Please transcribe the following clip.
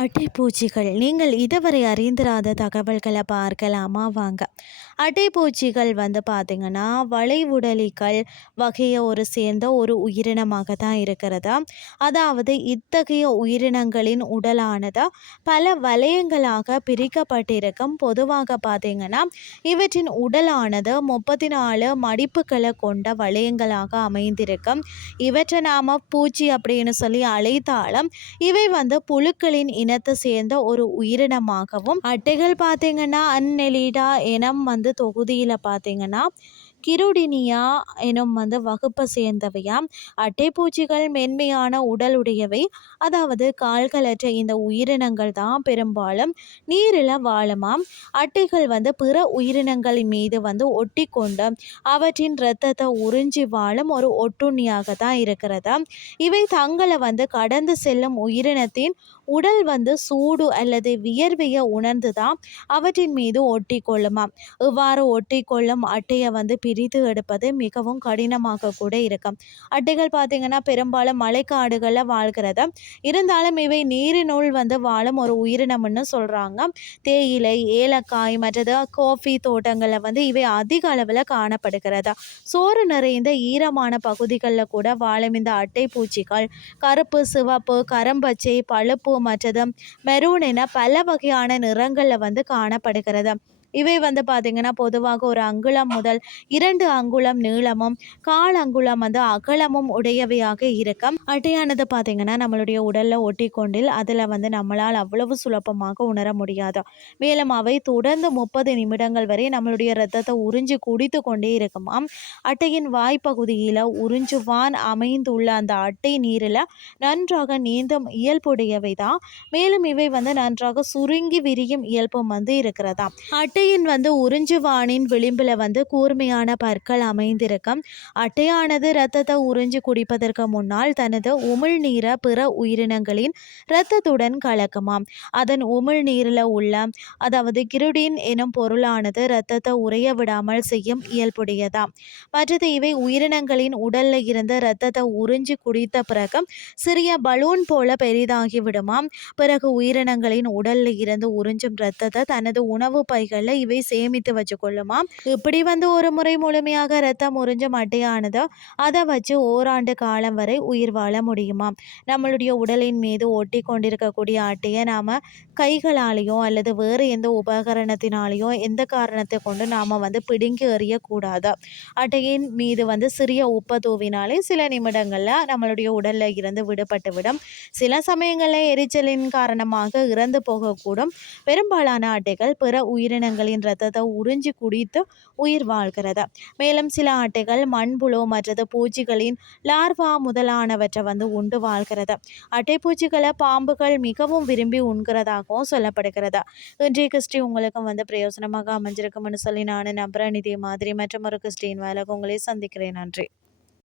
அட்டைப்பூச்சிகள். நீங்கள் இதுவரை அறிந்திராத தகவல்களை பார்க்கலாமா? வாங்க. அட்டைப்பூச்சிகள் வந்து பார்த்திங்கன்னா வளைவுடலிகள் வகையை ஒரு சேர்ந்த ஒரு உயிரினமாக தான் இருக்கிறதா? அதாவது இத்தகைய உயிரினங்களின் உடலானது? பல வலயங்களாக பிரிக்கப்பட்டிருக்கும். பொதுவாக பார்த்திங்கன்னா இவற்றின் உடலானது முப்பத்தி நாலு மடிப்புகளை கொண்ட வளையங்களாக அமைந்திருக்கும். இவற்றை நாம் பூச்சி அப்படின்னு சொல்லி அழைத்தாலும் இவை வந்து புழுக்களின் இனத்தை சேர்ந்த ஒரு உயிரினமாகவும் அட்டைகள் பார்த்தீங்கன்னா அந்நெலிடா இனம் வந்து தொகுதியில் பார்த்தீங்கன்னா கிருடினியா எனும் வந்து வகுப்பை சேர்ந்தவையாம் அட்டைப்பூச்சிகள் மென்மையான உடலுடையவை. அதாவது கால்களற்ற இந்த உயிரினங்கள் தான் பெரும்பாலும் நீரில் வாழுமாம். அட்டைகள் வந்து பிற உயிரினங்களின் மீது வந்து ஒட்டி கொண்டு அவற்றின் இரத்தத்தை உறிஞ்சி வாழும் ஒரு ஒட்டுண்ணியாக தான் இருக்கிறதா. இவை தங்களை வந்து கடந்து செல்லும் உயிரினத்தின் உடல் வந்து சூடு அல்லது வியர்வையை உணர்ந்து தான் அவற்றின் மீது ஒட்டி கொள்ளுமாம் இவ்வாறு ஒட்டி கொள்ளும் அட்டையை வந்து பிரித்து எடுப்பது மிகவும் கடினமாக கூட இருக்கும். அட்டைகள் பார்த்திங்கன்னா பெரும்பாலும் மழைக்காடுகளில் வாழ்கிறத. இருந்தாலும் இவை நீரினுள் வந்து வாழும் ஒரு உயிரினம்னு சொல்கிறாங்க தேயிலை ஏலக்காய் மற்றது காஃபி தோட்டங்களில் வந்து இவை அதிக அளவில் காணப்படுகிறதா. சோறு நிறைந்த ஈரமான பகுதிகளில் கூட வாழும் இந்த அட்டை பூச்சிகள் கருப்பு சிவப்பு கரம்பச்சை பழுப்பு மற்றது மெரூன் என பல வகையான நிறங்களில் வந்து காணப்படுகிறது. இவை வந்து பார்த்திங்கன்னா பொதுவாக ஒரு அங்குலம் முதல் இரண்டு அங்குலம் நீளமும் கால் அங்குலம் வந்து அகலமும் உடையவையாக இருக்கும். அட்டையானது பார்த்திங்கன்னா நம்மளுடைய உடலில் ஒட்டி கொண்டில் அதில் வந்து நம்மளால் அவ்வளவு சுலபமாக உணர முடியாது. மேலும் அவை தொடர்ந்து முப்பது நிமிடங்கள் வரை நம்மளுடைய ரத்தத்தை உறிஞ்சி குடித்து கொண்டே இருக்குமாம். அட்டையின் வாய்ப்பகுதியில் உறிஞ்சுவான் அமைந்துள்ள அந்த அட்டை நீரில் நன்றாக நீந்தும் இயல்புடையவை தான் மேலும் இவை வந்து நன்றாக சுருங்கி விரியும் இயல்பும் வந்து இருக்கிறதா அட்டை அட்டையின் வந்து உறிஞ்சுவானின் விளிம்பில் வந்து கூர்மையான பற்கள் அமைந்திருக்கும். அட்டையானது இரத்தத்தை உறிஞ்சி குடிப்பதற்கு முன்னால் தனது உமிழ்நீரை பிற உயிரினங்களின் இரத்தத்துடன் கலக்குமாம். அதன் உமிழ்நீரில் உள்ள அதாவது கிருடின் எனும் பொருளானது இரத்தத்தை உறைய விடாமல் செய்யும் இயல்புடையதாம். மற்றது இவை உயிரினங்களின் உடல்ல இருந்து இரத்தத்தை உறிஞ்சி குடித்த பிறகு சிறிய பலூன் போல பெரிதாகி விடுமாம். பிறகு உயிரினங்களின் உடல்ல இருந்து உறிஞ்சும் இரத்தத்தை தனது உணவு பைகளில் இவை சேமித்து வச்சுக்கொள்ளுமா இப்படி வந்து ஒரு முறை முழுமையாக ரத்தம் உறிஞ்ச மட்டையானதோ அதை வச்சு ஓராண்டு காலம் வரை உயிர் வாழ முடியுமா நம்மளுடைய உடலின் மீது ஒட்டி கொண்டிருக்கக்கூடிய அட்டையை நாம் கைகளாலேயோ அல்லது வேறு எந்த உபகரணத்தினாலேயோ எந்த காரணத்தை கொண்டு நாம் வந்து பிடுங்கி எறியக்கூடாது? அட்டையின் மீது வந்து சிறிய உப்பை தூவினாலே சில நிமிடங்களில் நம்மளுடைய உடலில் இருந்து விடுபட்டுவிடும் சில சமயங்களில் எரிச்சலின் காரணமாக இறந்து போகக்கூடும். பெரும்பாலான அட்டைகள் பிற உயிரினங்கள் உயிரினங்களின் ரத்தத்தை உறிஞ்சி குடித்து உயிர் வாழ்கிறது. மேலும் சில ஆட்டைகள் மண்புழு மற்றது பூச்சிகளின் லார்வா முதலானவற்றை வந்து உண்டு வாழ்கிறது. அட்டைப்பூச்சிகளை பாம்புகள் மிகவும் விரும்பி உண்கிறதாகவும் சொல்லப்படுகிறது. இன்றைய கிறிஸ்டி உங்களுக்கும் வந்து பிரயோசனமாக அமைஞ்சிருக்கும்னு சொல்லி நான் நம்புறேன். இதே மாதிரி மற்றும் ஒரு கிறிஸ்டின் வேலைக்கு உங்களை சந்திக்கிறேன். நன்றி.